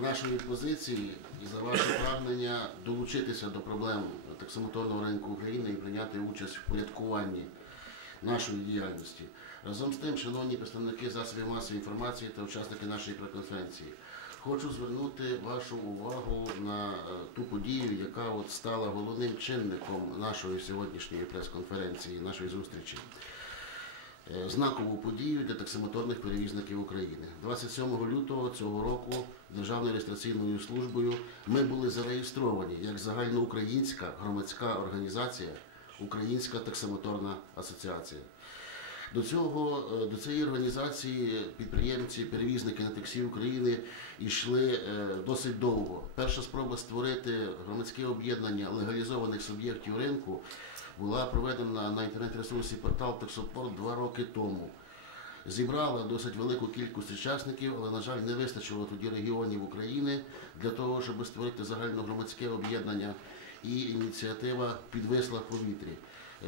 нашої позиції і за ваше прагнення долучитися до проблем таксомоторного ринку України і прийняти участь в порядкуванні нашої діяльності. Разом з тим, шановні представники засобів масової інформації та учасники нашої прес-конференції, хочу звернути вашу увагу на е, ту подію, яка от стала головним чинником нашої сьогоднішньої прес-конференції, нашої зустрічі. Е, знакову подію для таксомоторних перевізників України. 27 лютого цього року Державною реєстраційною службою ми були зареєстровані як загальноукраїнська громадська організація Українська таксомоторна асоціація. До цього е, до цієї організації підприємці, перевізники на таксі України йшли е, досить довго. Перша спроба створити громадське об'єднання легалізованих суб'єктів ринку була проведена на інтернет-ресурсі портал Таксопорт два роки тому. Зібрала досить велику кількість учасників, але, на жаль, не вистачило тоді регіонів України для того, щоб створити загальногромадське об'єднання, і ініціатива підвисла в повітрі.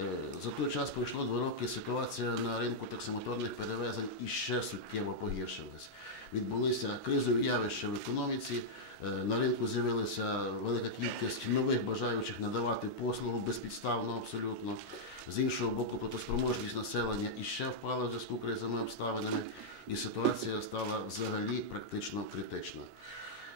Е, За той час пройшло два роки. Ситуація на ринку таксомоторних перевезень іще суттєво погіршилась. Відбулися кризові явища в економіці. Е, На ринку з'явилася велика кількість нових бажаючих надавати послугу безпідставно абсолютно. З іншого боку, платоспроможність населення іще впала в зв'язку з кризовими обставинами, і ситуація стала взагалі практично критична.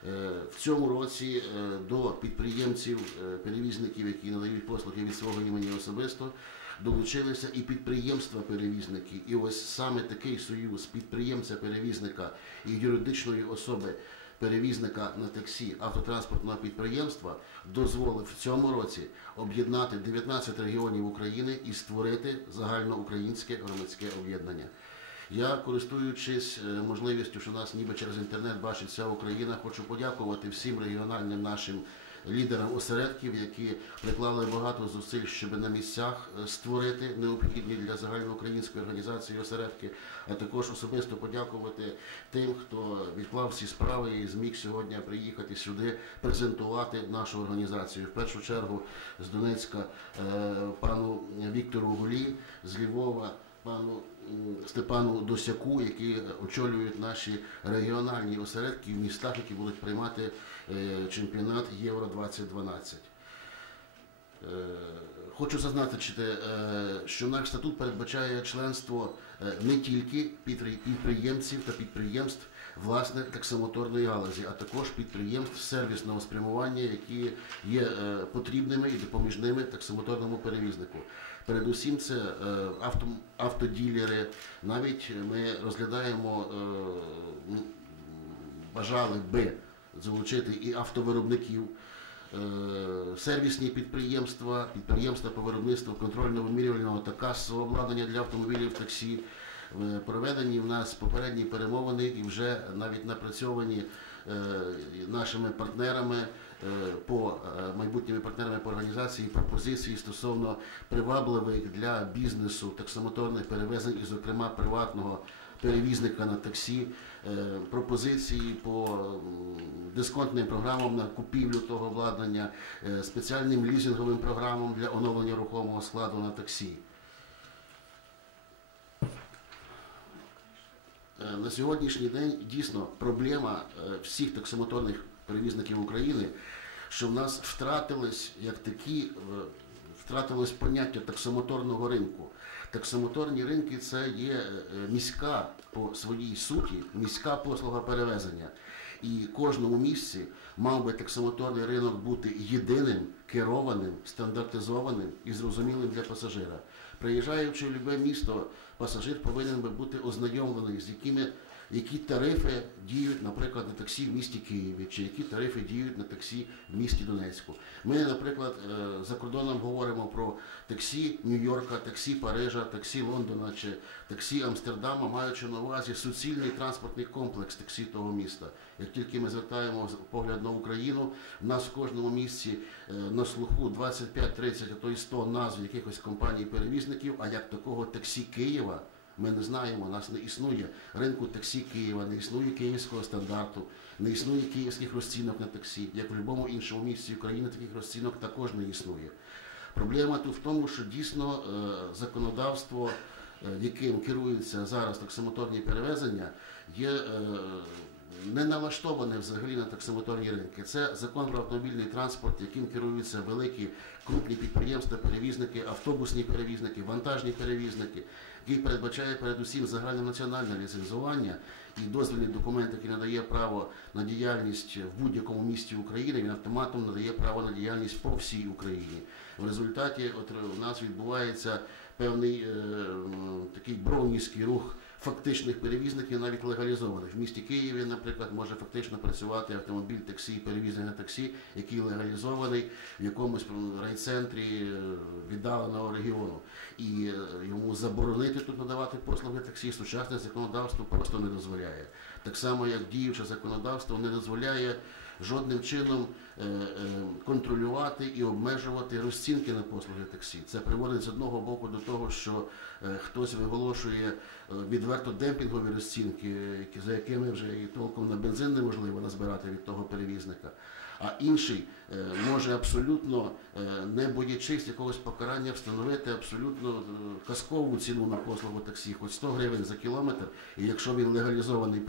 Е, В цьому році е, до підприємців, перевізників, які надають послуги від свого імені особисто, долучилися і підприємства-перевізники. І ось саме такий союз підприємця-перевізника і юридичної особи перевізника на таксі автотранспортного підприємства дозволив в цьому році об'єднати 19 регіонів України і створити загальноукраїнське громадське об'єднання. Я, користуючись е, можливістю, що нас ніби через інтернет бачить вся Україна, хочу подякувати всім регіональним нашим лідерам осередків, які приклали багато зусиль, щоб на місцях е, створити необхідні для загальноукраїнської організації осередки, а також особисто подякувати тим, хто відклав всі справи і зміг сьогодні приїхати сюди презентувати нашу організацію. В першу чергу з Донецька е, пану Віктору Гулі, з Львова пану Степану Досяку, які очолюють наші регіональні осередки в містах, які будуть приймати е, чемпіонат Євро 2012. Е, Хочу зазначити, е, що наш статут передбачає членство е, не тільки підприємців та підприємств власне таксомоторної галузі, а також підприємств сервісного спрямування, які є потрібними і допоміжними таксомоторному перевізнику. Передусім, це авто, автоділери. Навіть ми розглядаємо, бажали би залучити і автовиробників. Е, сервісні підприємства, підприємства по виробництву контрольно-вимірювального та касового обладнання для автомобілів таксі. Е, Проведені в нас попередні перемовини і вже навіть напрацьовані е, нашими партнерами по майбутніми партнерами по організації пропозиції стосовно привабливих для бізнесу таксомоторних перевезень, і, зокрема, приватного перевізника на таксі, пропозиції по дисконтним програмам на купівлю того обладнання, е, спеціальним лізинговим програмам для оновлення рухомого складу на таксі. Е, На сьогоднішній день дійсно проблема е, всіх таксомоторних перевізників України, що в нас втратились як такі, втратилось поняття таксомоторного ринку. Таксомоторні ринки це є міська по своїй суті, міська послуга перевезення. І кожному місці мав би таксомоторний ринок бути єдиним, керованим, стандартизованим і зрозумілим для пасажира. Приїжджаючи в любе місто, пасажир повинен би бути ознайомлений з якими які тарифи діють, наприклад, на таксі в місті Києві, чи які тарифи діють на таксі в місті Донецьку. Ми, наприклад, е, за кордоном говоримо про таксі Нью-Йорка, таксі Парижа, таксі Лондона чи таксі Амстердама, маючи на увазі суцільний транспортний комплекс таксі того міста. Як тільки ми звертаємо погляд на Україну, в нас в кожному місці е, на слуху 25-30, а то й 100 назв якихось компаній-перевізників, а як такого таксі Києва. Ми не знаємо, у нас не існує ринку таксі Києва, не існує київського стандарту, не існує київських розцінок на таксі. Як в будь-якому іншому місці України таких розцінок також не існує. Проблема тут в тому, що дійсно е, законодавство, е, яким керуються зараз таксомоторні перевезення, є е, не налаштоване взагалі на таксомоторні ринки. Це закон про автомобільний транспорт, яким керуються великі крупні підприємства, перевізники, автобусні перевізники, вантажні перевізники, який передбачає передусім загальнонаціональне ліцензування і дозвільний документ, який надає право на діяльність в будь-якому місті України, він автоматом надає право на діяльність по всій Україні. В результаті от у нас відбувається певний е, такий броунівський рух фактичних перевізників, навіть легалізованих. В місті Києві, наприклад, може фактично працювати автомобіль таксі, перевізник на таксі, який легалізований в якомусь райцентрі е, віддаленого регіону. І е, йому заборонити тут надавати послуги таксі, сучасне законодавство просто не дозволяє. Так само, як діюче законодавство не дозволяє жодним чином е, е, контролювати і обмежувати розцінки на послуги таксі. Це приводить з одного боку до того, що е, хтось виголошує відверто демпінгові розцінки, за якими вже і толком на бензин неможливо назбирати від того перевізника. А інший може абсолютно, не боячись якогось покарання, встановити абсолютно казкову ціну на послугу таксі, хоч 100 гривень за кілометр, і якщо він легалізований